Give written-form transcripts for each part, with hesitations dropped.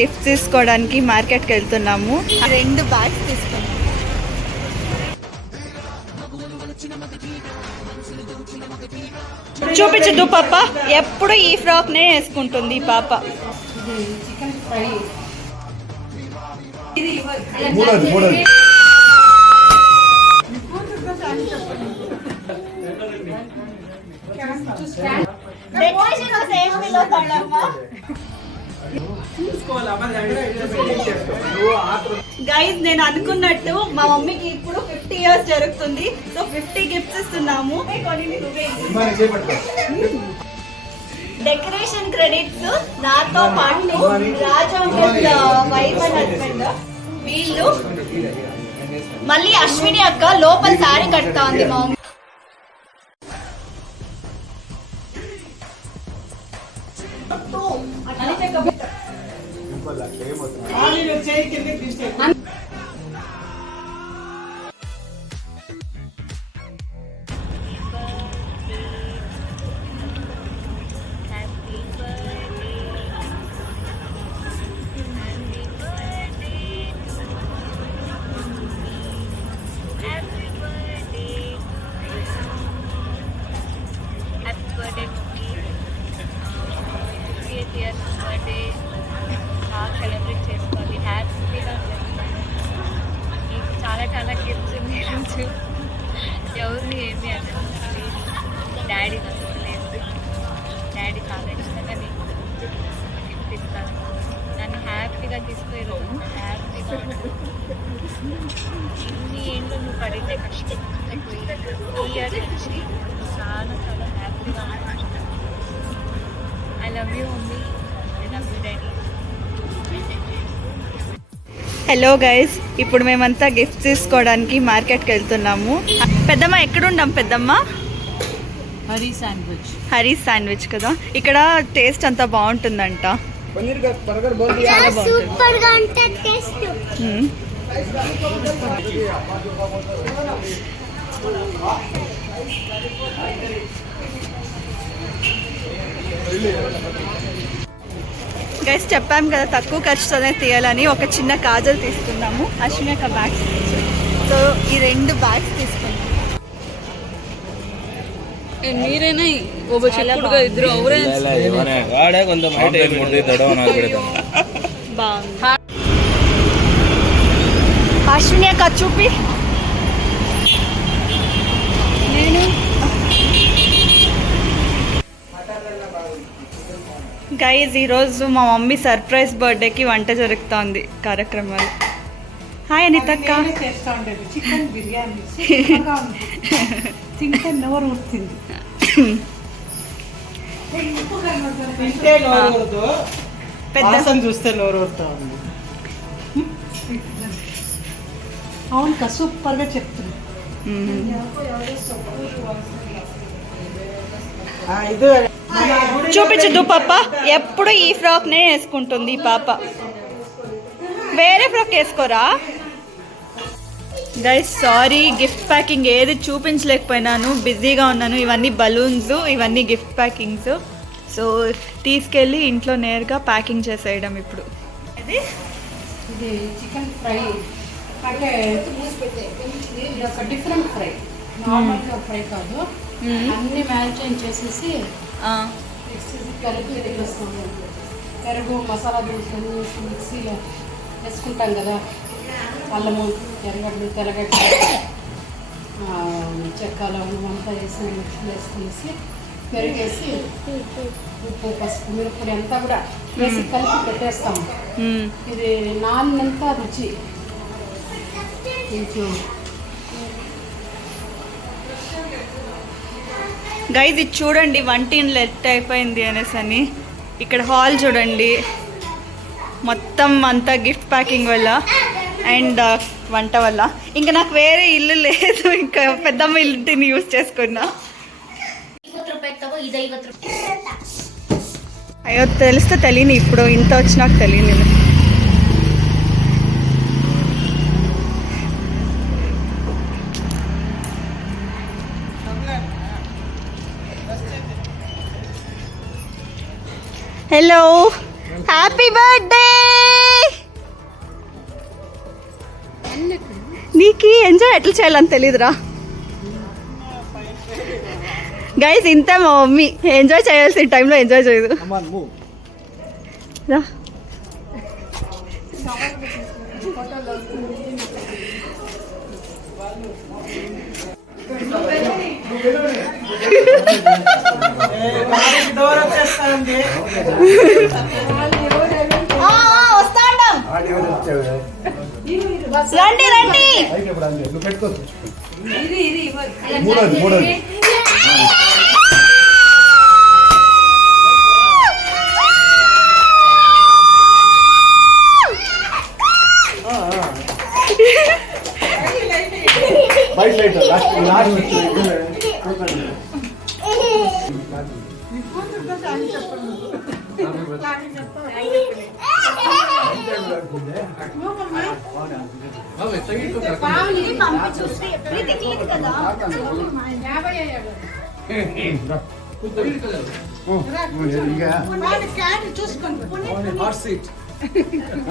Gift తీసుకోవడానికి మార్కెట్కి వెళ్తున్నాము. 2 బ్యాగ్స్ తీసుకున్నాము. చూపించదు పాప, ఎప్పుడు ఈ ఫ్రాక్నే వేసుకుంటుంది ఈ పాప. గైజ్ నేను అనుకున్నట్టు మా మమ్మీకి ఇప్పుడు 50 years జరుగుతుంది. సో 50 గిఫ్ట్స్ ఇస్తున్నాము. డెకరేషన్ క్రెడిట్స్ నాతో పాటు రాజా వైఫ్ అండ్ హస్బెండ్ వీళ్ళు, మళ్ళీ అశ్విని అక్క లోపల సారీ కడతా ఉంది మా మమ్మీ. సెలబ్రేట్ చేసుకోవాలి, హ్యాపీగా చాలా చాలా గిఫ్ట్స్ ఉన్నాయి ఈరోజు. ఎవరిని ఏమి అన్నారు, డాడీ వస్తలేదు, డాడీ చాలా ఇష్టంగా నీకు గిఫ్ట్ ఇస్తాను, నన్ను హ్యాపీగా తీసుకుపోయారు. హ్యాపీగా ఇన్ని ఏళ్ళు నువ్వు పడితే కష్టం ఈ ఇయర్ నుంచి చాలా చాలా హ్యాపీగా ఉన్నాను. I love you mummy, I love you daddy. Hello guys, ఇప్పుడు మేమంతా గిఫ్ట్ తీసుకోవడానికి మార్కెట్కి వెళ్తున్నాము. పెద్దమ్మ ఎక్కడుండాం పెద్దమ్మ? హరీ శాండ్విచ్ కదా, ఇక్కడ టేస్ట్ అంతా బాగుంటుందంట. గైస్ చెప్పాం కదా తక్కువ ఖర్చుతోనే తీయాలని, ఒక చిన్న కాజల్ తీసుకున్నాము. అశ్విని యొక్క బ్యాగ్స్, సో ఈ 2 బ్యాగ్స్ తీసుకున్నాము. మీరేనా ఇద్దరు అశ్విని యొక్క చూపి. నేను గైజ్ ఈరోజు మా మమ్మీ సర్ప్రైజ్ బర్త్డేకి వంట జరుగుతోంది కార్యక్రమాలు. హాయ్ అనితక్క. చికెన్ బిర్యానీ తింటే నోరు ఊరుతుంది. పెద్ద చూస్తే నోరు ఊరుతా ఉంది. అవును కా, సూపర్గా చెప్తుంది. చూపించదు పాప, ఎప్పుడు ఈ ఫ్రాక్నే వేసుకుంటుంది ఈ పాప. వేరే ఫ్రాక్ వేసుకోరా గైస్. సారీ, గిఫ్ట్ ప్యాకింగ్ ఏది చూపించలేకపోయినాను, బిజీగా ఉన్నాను. ఇవన్నీ బలూన్స్, ఇవన్నీ గిఫ్ట్ ప్యాకింగ్స్. సో తీసుకెళ్ళి ఇంట్లో నేరుగా ప్యాకింగ్ చేసేయడం. ఇప్పుడు ఇది చికెన్ ఫ్రై అంటే ఇది ఒక డిఫరెంట్ ఫ్రై, నార్మల్గా ఫ్రై కాదు. అన్ని మ్యారినేట్ చేసేసి కలిపి వేస్తాము. పెరుగు, మసాలా దినుసులు మిక్సీలో వేసుకుంటాం కదా, అల్లము, ఎర్రగడ్డలు, తెల్లగడ్డ, చెక్క, లవంగం అంతా వేసి మిక్సీలో వేసుకునేసి పెరిగేసి ఉప్పు, పసుపు, మిరప్పొడి అంతా కూడా వేసి కలిపి పెట్టేస్తాము. ఇది నాన్నంతా రుచి. గైజ్ ఇది చూడండి, వంటిన్ లెట్ అయిపోయింది అనేసి అని. ఇక్కడ హాల్ చూడండి, మొత్తం అంతా గిఫ్ట్ ప్యాకింగ్ వల్ల అండ్ వంట వల్ల. ఇంకా నాకు వేరే ఇల్లు లేదు, ఇంకా పెద్దమ్మ ఇంటిని యూజ్ చేసుకున్నా. అయ్యో తెలిస్తే తెలియని, ఇప్పుడు ఇంత వచ్చినాక తెలియని. Hello, happy birthday. నీకు ఎంజాయ్ ఎట్లా చేయాలని తెలీదురా గైస్. ఇంత మా మమ్మీ ఎంజాయ్ చేయాల్సిన టైంలో ఎంజాయ్ చేయదు. రా రండి రండి.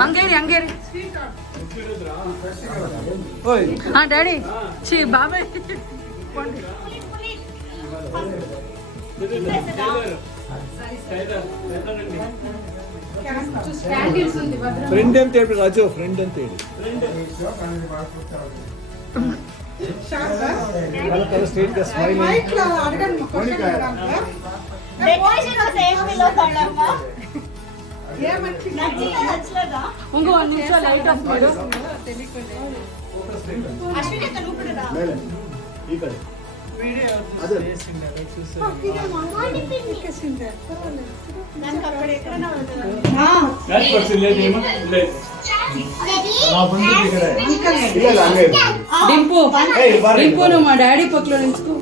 అంగేరి డాడీ చీ బాబాయ్ ఫ్రెండ్ ಅಂತ ಹೇಳಿ ರಾಜು ಫ್ರೆಂಡ್ ಅಂತ ಹೇಳಿ ಸ್ಟೇಟ್ ಗ ಸ್ಮೈಲ್ ಈ ಕಡೆ డింపు మా డాడీ పక్కలో నిలుచుకో.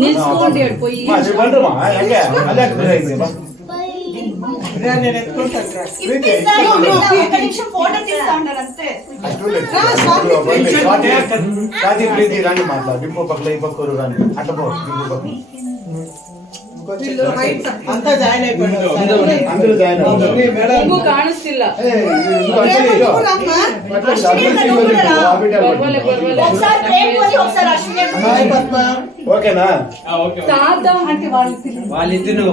నిలుచుకోండి పోయి డింపు పక్కల ఈ పక్కరు రాని అట్లా పో డింపు పక్కన అంతా జాయిన్ అయిపోయారు. అందరూ జాయిన్ అవ్వండి. కాಣಿಸ್ತಿಲ್ಲ. ఓకేనా? వాళ్ళిద్దరు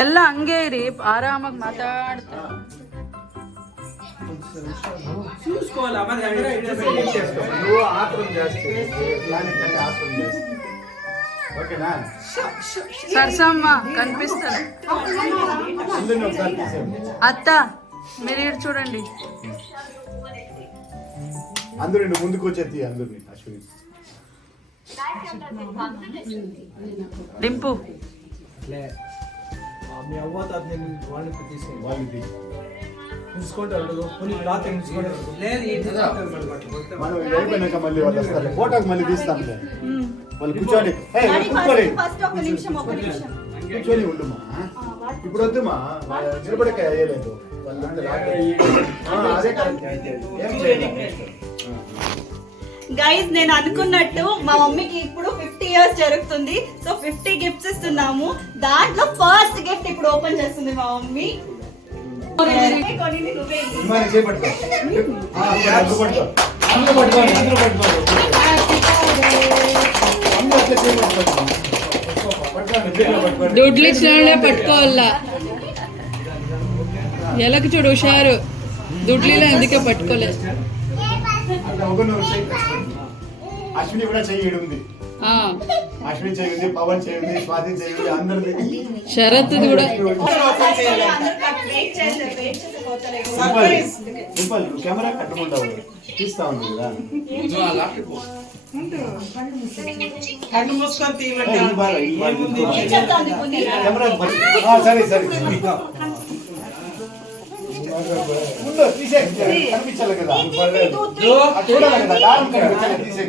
ಎಲ್ಲ ಹಂಗೆ ಇರಿ, ಆರಾಮಾಗಿ ಮಾತಾಡ್ತಾ చూసుకోవాలి. నువ్వు ఆత్రం చేస్తే ఆత్రం చేస్తే ఓకేనా? సరసమ్మ కనిపిస్తుంది. అందరినీ ఒకసారి తీసేయండి. అత్త మీరు ఇటు చూడండి. అందరూ నువ్వు ముందుకు వచ్చేది అందరినీ. అశ్విని డింపు మీ అవ్వ తాత వాళ్ళకి తీసుకుంటారు. వాళ్ళకి తీసుకుంటారు కొన్ని రాత మనం ఇది అయిపోయినాక మళ్ళీ వాళ్ళు వస్తారు. ఫోటోకి మళ్ళీ తీస్తాంలే. వాళ్ళు కూర్చోండి. కూర్చోండి కూర్చొని ఉండుమా. ఇప్పుడు వద్దుమా, నిలబడక అయ్యలేదు. గైస్ నేను అనుకున్నట్టు మా మమ్మీకి ఇప్పుడు 50 years జరుగుతుంది. సో 50 గిఫ్ట్స్ ఇస్తున్నాము. దాంట్లో ఫస్ట్ గిఫ్ట్ ఇప్పుడు ఓపెన్ చేస్తుంది మా మమ్మీ. దుడ్లు ఇచ్చినా పట్టుకోవాలా. ఎలకి చూడు హుషారు. దుడ్లీలో ఎందుకే పట్టుకోలేదు. అశ్విని కూడా చెయ్యి ఉంది. అశ్విని చెయ్యింది, పవన్ చెయ్యింది, స్వాతి చెయ్యింది, అందరిది. శరత్ కూడా సింపుల్. కెమెరా కట్టుకుంటావు, తీస్తా ఉంది కదా. సరే సరే తీసే కనిపించాలి కదా, చూడాలి కదా, దారం కనిపించాలి తీసే.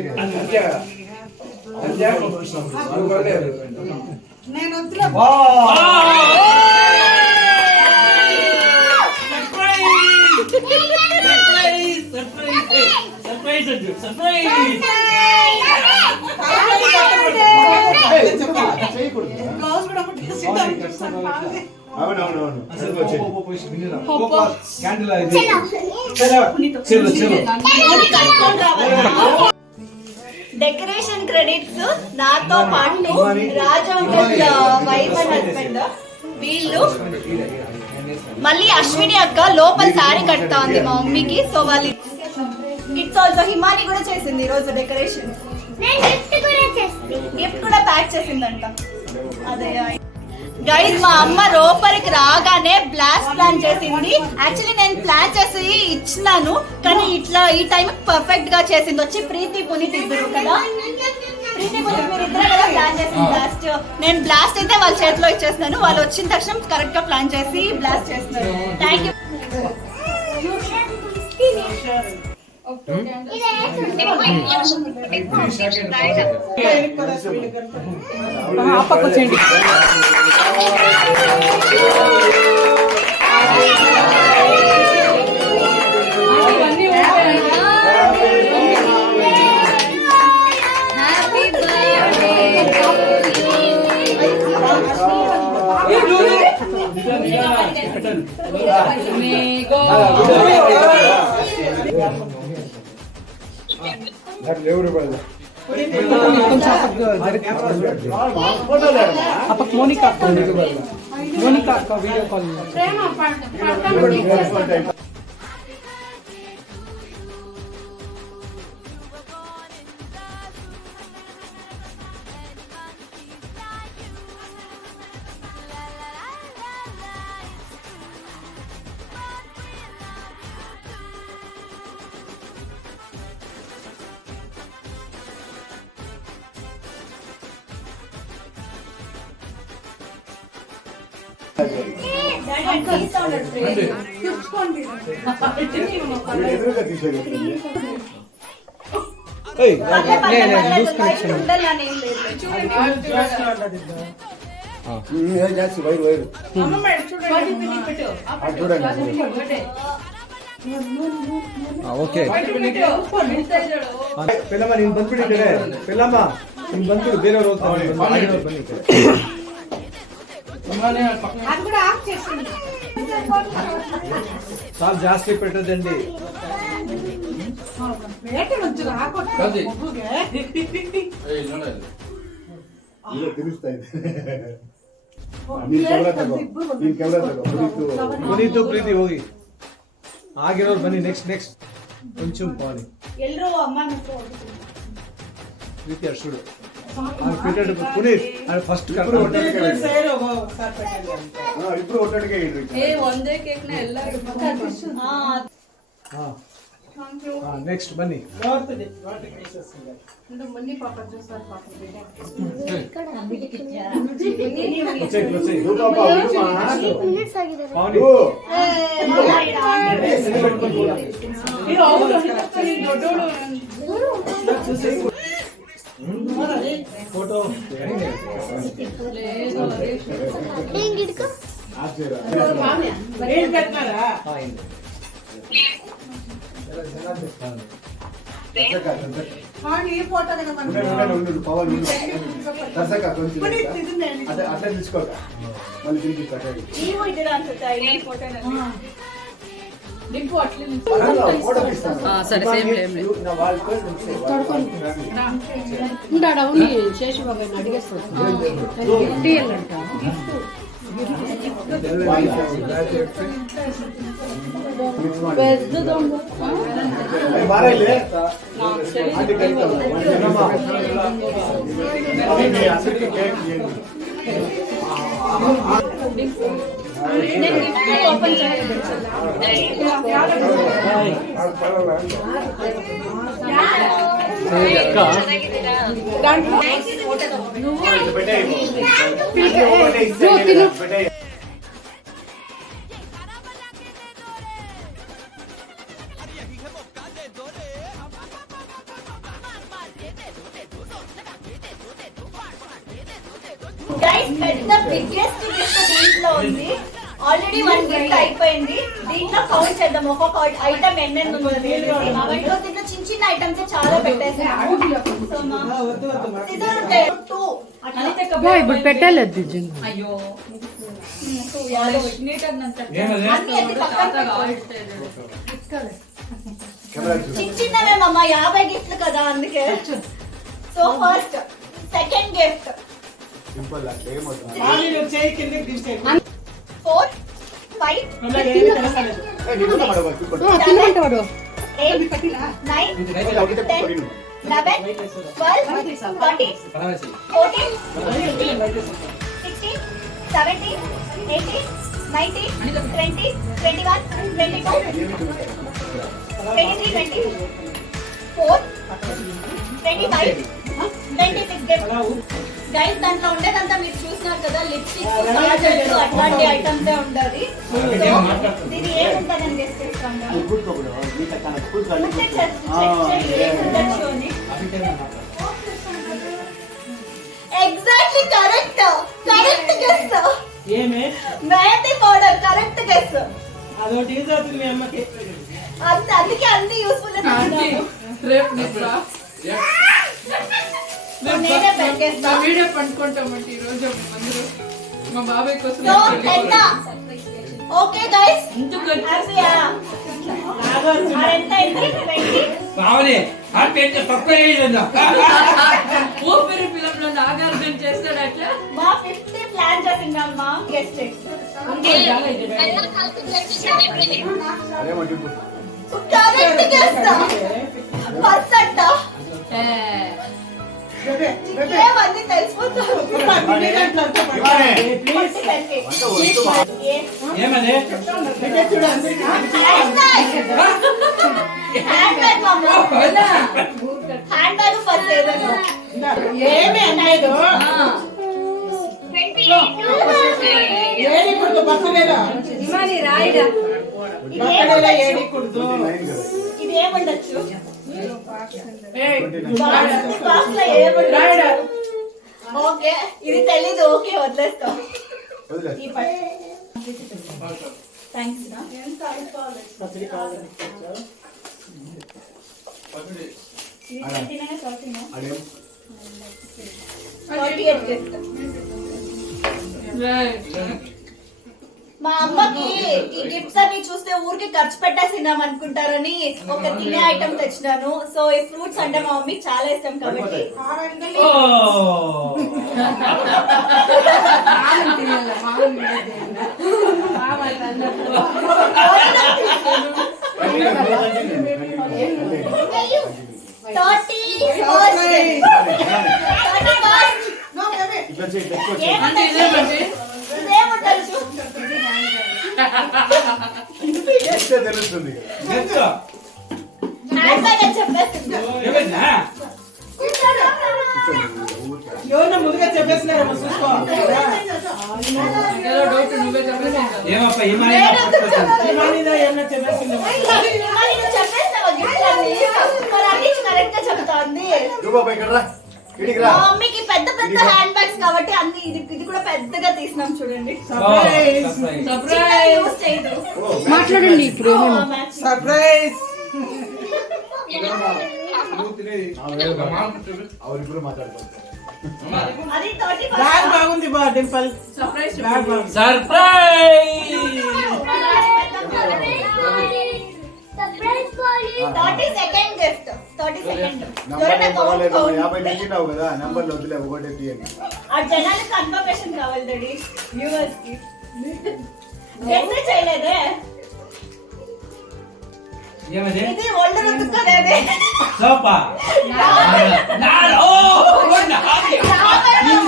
చేయకూడదు. అవునవునవును. క్యాండిల్ ఇది చలో చలో డెకరేషన్ క్రెడిట్స్ నాతో పాటు రాజా అంకుల్ వైఫ్ అండ్ హస్బెండ్ వీళ్ళు. మళ్ళీ అశ్విని అక్క లోపల సారీ కడతా ఉంది మా మమ్మీకి. సో వాళ్ళు కిడ్స్ ఆల్సో హిమాని కూడా చేసింది ఈ రోజు డెకరేషన్. గిఫ్ట్ కూడా ప్యాక్ చేసిందంట. అదే గైస్ మా అమ్మ లోపలికి రాగానే బ్లాస్ట్ ప్లాన్ చేసింది. యాక్చువల్లీ నేను ప్లాన్ చేసి ఇచ్చినాను, కానీ ఇట్లా ఈ టైం పర్ఫెక్ట్ గా చేసింది. వచ్చి ప్రీతి పునీత్ ఇద్దరు కదా, ప్రీతి పునీత్ మీరు ఇద్దరు కదా ప్లాన్ చేసింది బ్లాస్ట్. నేను బ్లాస్ట్ అయితే వాళ్ళ చేతిలో ఇచ్చేస్తున్నాను, వాళ్ళు వచ్చిన తక్షణం కరెక్ట్ గా ప్లాన్ చేసి బ్లాస్ట్ చేస్తున్నారు. Thank you. Monica video call ఎదురుగా తీసేది. వైరు వైరు చూడండి. ఓకే పిల్లమ్మ నేను ಬಂದ್ಬಿಟ್ಟಿದ್ದೆ పిల్లమ్మ ನೀನು ಬಂದ್ಬಿಡು ಬೇರೆಯವರು ಹೋಗ್ತಾರೆ ಬನ್ನಿ చాలా జాస్తి పెట్టదండి. తెలుస్తాయి. ನೀನ್ ಕೆಳಗೆ ತಗೋ, ನೀನ್ ಕೆಳಗೆ ತಗೋ. ಪುನೀತು ಪ್ರೀತಿ ಹೋಗಿ ಆಗಿರೋರು ಬನ್ನಿ. ನೆಕ್ಸ್ಟ್ ನೆಕ್ಸ್ಟ್ కొంచెం పాలి ಎಲ್ಲರೂ ಅಮ್ಮ ಪ್ರೀತಿ ಅರ್ಶುಡು పెట్టాడు పునీత్ అది ఫస్ట్ ಇಬ್ರು ಒಟ್ಟೊಟ್ಟಿಗೆ ಇಡ್ರಿ. నెక్స్ట్ బన్నీ ఫోటో అట్లా తీసుకోక మళ్ళీ తిరిగి ನೀವು ಇದ್ದೀರಾ ಅನ್ಸುತ್ತೆ ಈ ಫೋಟೋನಲ್ಲಿ. ఫోటో తీస్తాను. సరే సేమ్ టైం ఉండాడా ఉన్ని శేషబాబు అడిగేస్తాడు. గిఫ్ట్ ఇవ్వాలంట. పెద్ద దొంగ బారాయిలే ಓಪನ್ ಮಾಡಿ గైస్ పెద్ద బిగ్గెస్ట్ గిఫ్ట్ దీంట్లో ఉంది. ఆల్రెడీ 1 గిఫ్ట్ అయిపోయింది. దీంట్లో కౌంట్ చేద్దాం ఒక్కొక్క ఐటమ్ ఎన్నెన్ని ఉన్నది. దీంట్లో చిన్న చిన్న ఐటమ్స్ చాలా పెట్టేసాము. సో మా scissors ఉంటాయి 2 ఇప్పుడు పెట్టలేదు అయ్యో 2 యాలో నీట్ ఏమది? అన్ని ఎత్తి పక్కన పెట్టుకోండి. కెమెరా చూసి చిన్న చిన్నవే మమ్మ 50 గిఫ్ట్లు కదా అందుకే. So first second gift simple అట్లా ఏమవుతుంది 4 5 నీకు పడవ చూపండి తినమంటాడు 8 9 10 11 12 13 14 15 16 17 18 19 20 21 22 23 24 25 26 గిఫ్ట్ గైస్. దాంట్లో ఉండేదంతా మీరు చూసినారు కదా, లిప్స్టిక్ కాజల్స్ అట్లాంటి ఐటమ్సే ఉండాలి. సో ఇది ఏముంటుందని గెస్ చేస్తాము. కూర్చోకూడదు నీకు తన కూర్చోాలి ఎగ్జాక్ట్లీ కరెక్ట్ గెస్. ఏమే మెహందీ పౌడర్ కరెక్ట్ గెస్. అదొకటి యూజ్ అవుతుంది మీ అమ్మకి. అందుకే అన్ని యూస్ఫుల్ రేపు నిద్ర నేనే పెట్టేస్తా. వీడియో పండుకుంటామంటే ఈ రోజు అందరూ మా బాబాయ్ కోసం సో ఎంత ఓకే గైస్ హ్యాపీయా అరెంత ఎంత 20 బావనే ఆ పెద్ద తక్కువ చేయండి ఊపిరి ఫిల్మ్ లో నాగార్జున చేస్తాడు అట్లా. మా 50 ప్లాన్ చేసిందమ్మా గెస్ట్ అదేమో డింపు కరెక్ట్ గెస్. పర్సెంట్ ఏమన్నీ తెలిసిపోతారు. ఏమది హ్యాండ్ బ్యాగ్ ఫస్ట్ ఏదైనా ఏమి అన్నాడు ఏడి కుడుతు బస్సులేదా ఏడి కుడుతు లైన్ కదా ఇది ఏముండొచ్చు ఓకే ఇది తెలీదు. ఓకే వదిలేస్తాం. వదిలేదు ఈ థ్యాంక్స్ నా అదేం 38 గిఫ్ట్. మా అమ్మకి ఈ గిఫ్ట్స్ అన్ని చూస్తే ఊరికి ఖర్చు పెట్టేసినాం అనుకుంటారని ఒక తినే ఐటమ్ తెచ్చినాను. సో ఈ ఫ్రూట్స్ అంటే మా మమ్మీకి చాలా ఇష్టం కాబట్టి ఇట్లా చేయి ఎక్కువ చేస్తే తెలుస్తుంది ఎవరన్నా ముందుగా చెప్పేస్తున్నారేమో చూసుకో. ఏదో డౌట్ నువ్వే చెప్పేసి ఏమప్ప ఏమన్నా ఏమన్నా చెప్పేస్తున్నావు. చెప్తాంది. బాబా ఇక్కడ రా ఇడికి రా మా మమ్మీకి పెద్ద పెద్ద హ్యాండ్ బ్యాగ్స్ కాబట్టి అన్ని ఇది కూడా పెద్దగా తీసినాం చూడండి. సర్ప్రైజ్ సర్ప్రైజ్ యూస్ చేయదు. మాట్లాడండి ఇప్పుడు. సర్ప్రైజ్ అవరిప్పుడు మాట్లాడుకుంటారు అది 31st. బ్యాగ్ బాగుంది బా డింపల్. సర్ప్రైజ్ బ్యాగ్ బాగుంది. Surprise 32nd gift. 32nd number పర్వాలేదు 50 తెచ్చినావు కదా నంబర్లు వదిలే ఒకటే తీయండి ఆ జనాలకు కన్ఫర్మేషన్ కావాలి డాడీ వ్యూవర్స్ కి. గెస్ చేయలేదే. ఏమది ఇది ఓల్డర్ ఉతుక్కునేదే. సోపా నాలో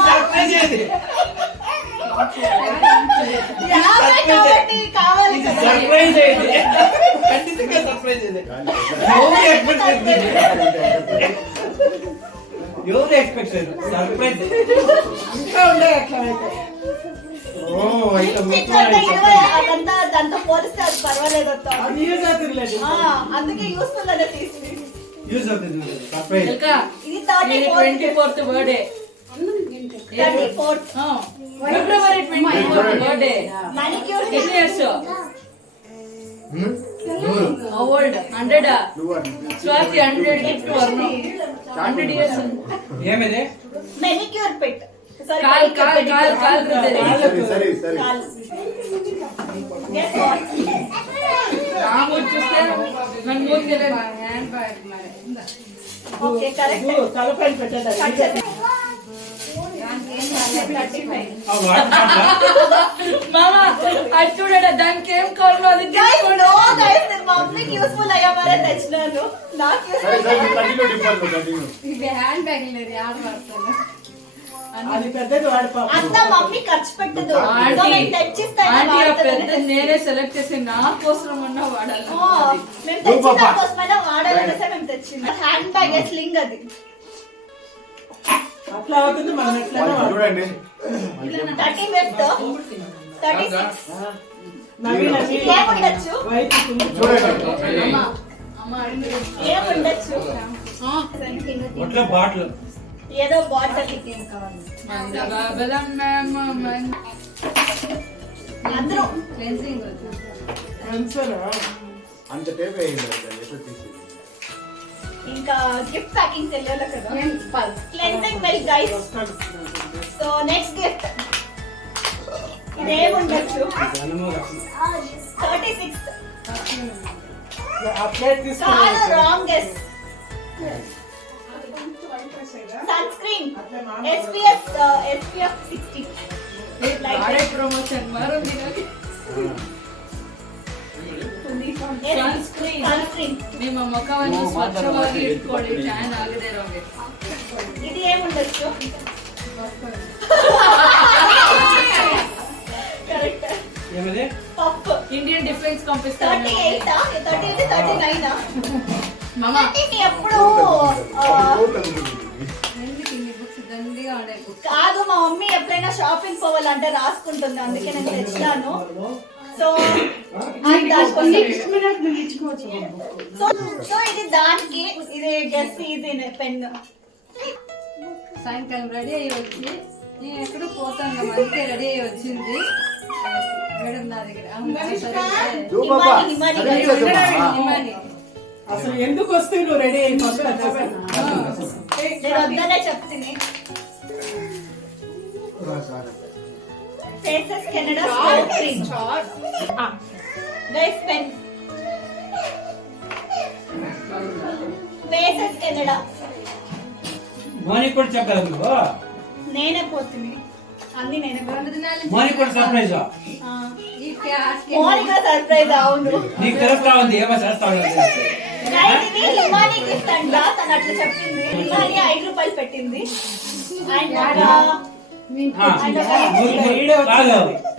సర్ప్రైజ్ ఏది 50 కాబట్టి కావాలి కదా. సర్ప్రైజ్ ఏది ఖచ్చితంగా సర్ప్రైజ్ ఏది ఎవరు ఎక్స్పెక్ట్ చేయరు సర్ప్రైజ్ ఇంకా ఉండే అట్లా అయితే. ఓ అయితే లిప్స్టిక్ అంటే 20 అదంతా దాంతో పోలిస్తే అది పర్వాలేదు అత్త. అది యూజ్ అవుతుంది. అందుకే యూస్ఫుల్ అనే తీసుకుంది. యూజ్ అవుతుంది సర్ప్రైజ్ ఇది 34th 24th birthday 34th February 24 birthday. Manicure 10 years. Hmm? How old? 100. నువ్వు Swati 100 gift for no. 100 years. ఏమిది మెనిక్యూర్ పెట్ కాల్ రుద్దేది. సరే సరే రాము చూస్తే నన్ను మూతికి హ్యాండ్ బ్యాగ్ మరి ఓకే కరెక్ట్ తలపైన పెట్టేది ఆ వాటర్ మామ అది చూడడా దానికి ఏం కావాలో అది మా మమ్మీకి యూస్ఫుల్ అయ్యామనే తెచ్చినాను నాకు సరే సరే కంటిన్యూ డిపార్ట్మెంట్ కంటిన్యూ ఇవి హ్యాండ్ బ్యాగ్ లేదు ఆడ పడుతుంది అది పెద్దది వాడిపో అంతా మమ్మీ ఖర్చు పెట్టదు ఆంటీ, సో మేము తెచ్చిస్తాను ఆంటీ ఆ పెద్ద నేనే సెలెక్ట్ చేసి నా కోసం అన్నా వాడాలి మేము తెచ్చిన కోసమైనా వాడాలనేసే మేము తెచ్చింది హ్యాండ్ బ్యాగ్ స్లింగ్ అది అట్లా అవుతుంది మనం ఎట్లా చూడండి 35th 36 నవీన ఏముండొచ్చు చూడండి ఏముండొచ్చు ఒట్లో బాటిల్ ఏదో బాటిల్ బెల్లం మ్యామ్ అందరూ క్లెన్సింగ్ అంత టేప్ వేయండి ఎట్లా తీసి ఇంకా గిఫ్ట్ ప్యాకింగ్ తెలియాలి కదా cleansing milk guys so next gift ఇదేముండొచ్చు 36 ఆ ప్లేట్ కాదు wrong guess sunscreen SPF 60 ఆడే ప్రమోషన్ మరో దినకి సన్ స్క్రీన్ ನಿಮ್ಮ ಮುಖವನ್ನು ಸ್ವಚ್ಛವಾಗಿ ಇಟ್ಕೊಳ್ಳಿ ಟ್ಯಾನ್ ಆಗದೆ ಇರೋಗೆ ఇది ఏముండొచ్చు కరెక్ట్ ఏమిది పఫ్ ఇండియన్ డిఫెన్స్ పంపిస్తాను 38 39 మామ ఎప్పుడు బుక్స్ దండిగా ఆడే బుక్స్ కాదు మా మమ్మీ ఎప్పుడైనా షాపింగ్ పోవాలంటే రాసుకుంటుంది అందుకే నేను తెచ్చినాను సో సో ఇది దానికి ఇది గెస్ ఇది పెన్ సాయంకాలం రెడీ అయ్యి వచ్చి నేను ఎక్కడో పోతాను అందుకే రెడీ అయ్యి వచ్చింది మేడం నా దగ్గర హిమాని అసలు ఎందుకు వస్తే నువ్వు రెడీ అయ్యి ఫస్ట్ నేను వద్దనే చెప్ತೀನಿ faces Canada cream guys pen faces Canada మోనికి కూడా చెప్పలేదు నువ్వు నేనే పోతుంది అన్ని నేనే మోనికి కూడా సర్ప్రైజ్ ఈ క్యాష్ మోనికా సర్ప్రైజ్ అవును నీకు తెలుస్తా ఉంది ఏమో చేస్తావు గైస్ ఇది హిమాని గిఫ్ట్ అంట తను అట్లా చెప్పింది హిమాని 5 రూపాయలు పెట్టింది అండ్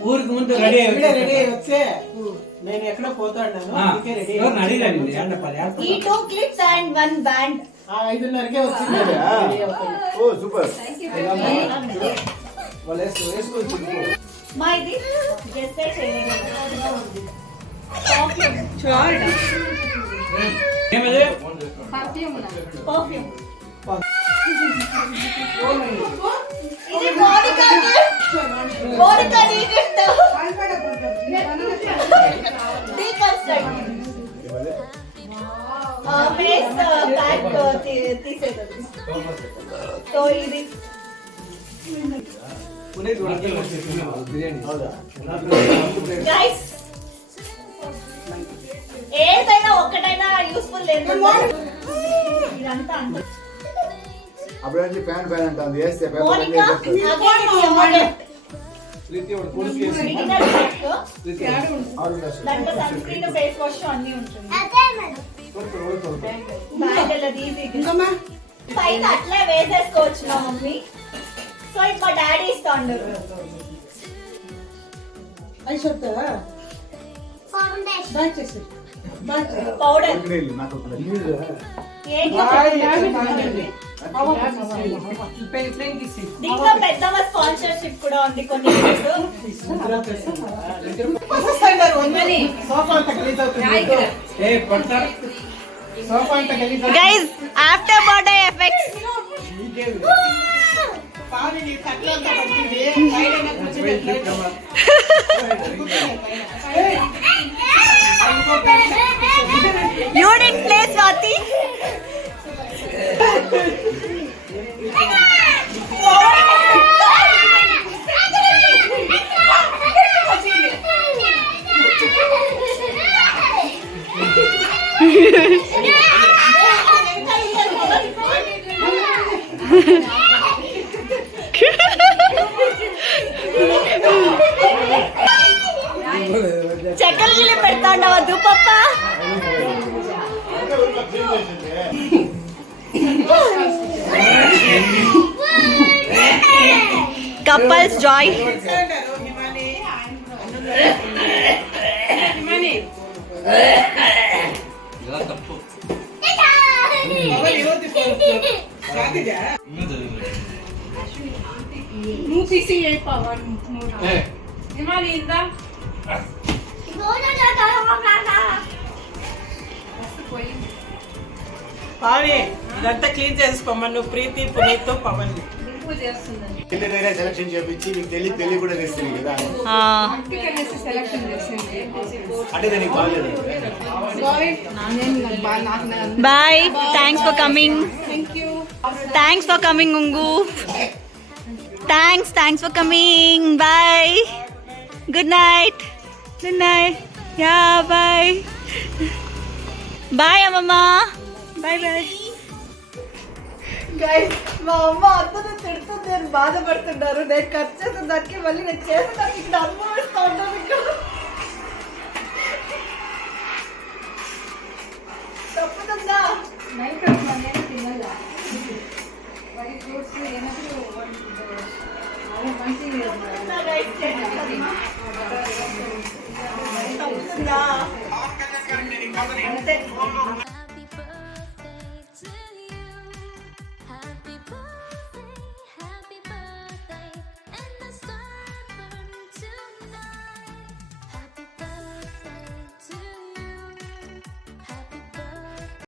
ఊరికి ముందు రెడీ రెడీ అయ్యి వచ్చే నేను ఎక్కడో పోతాను అందుకే రెడీ అడిగాను ఈ 2 క్లిప్స్ అండ్ 1 బ్యాండ్ 5:30కే వచ్చింది ఓ సూపర్ వాళ్ళు వేసుకొని తినుకో. మా ఇది గెస్ చేయలేదు ఏమది పర్ఫ్యూమ్ పర్ఫ్యూమ్ ఇది మోనికా గిఫ్ట్ మోనికా నీ గిఫ్ట్ డీకన్స్ట్రక్ట్ ఫేస్ ప్యాక్ తీసేది సో ఇది పునీత్ వాడికి బిర్యానీ గైస్ ఏదైనా ఒక్కటైనా యూస్ఫుల్ లేదు ఇదంతా అంత అప్పుడు ఫ్యాన్ ఫ్యాన్ అంటుంది వేస్తే మోనికా అగైన్ ఇది అమౌంట్ ప్రీతి వాడు కొడుకు వేసి డిన్నర్ ప్యాక్ ప్రీతి దాంట్లో సన్ స్క్రీన్ ఫేస్ వాష్ అన్ని ఉంటుంది బ్యాగ్ ఈజీ పైన అట్లే వేసేసుకోవచ్చు నా మమ్మీ సో ఇది మా డాడీ ఇస్తా ఉండరు పౌడర్ నాకు దీంట్లో పెద్దమ్మ స్పాన్సర్షిప్ కూడా ఉంది కొన్ని సోఫా అంతా గలీజ్ అవుతుంది సోఫా అంతా గలీజ్ guys after birthday effects You didn't play, Swati. చెక్కలు పెడతాండవా దూపప్ప. Couples Joy. నువ్వు తీసి హిమాలి ఇందా పావని ఇదంతా క్లీన్ చేసుకోమని నువ్వు ప్రీతి పునీత్ పవన్ ఇంప్రూవ్ చేస్తుందండి. సెలక్షన్ చేపించి మీకు తెలియ కూడా తెస్తుంది కదా, అందుకనేసి సెలక్షన్ చేసింది. అంటే దానికి బాగాలేదు. Bye. Thanks for coming. Thanks for coming ఉంగు. Thanks for coming. Bye. Good night. Good night. Yeah bye. Bye అమ్మమ్మ. Bye bye. గైస్ మా అమ్మ అందరూ తిడుతుంది అని బాధపడుతున్నారు. నేను కట్ చేసిన దానికి మళ్ళీ నేను చేసేదానికి ఇక్కడ అనుభవిస్తూ ఉంటాను. ఇక్కడ తప్పుతుందా? నైట్ తినాలా వరి ఫ్రూట్స్ ఏనాడు మంచిగా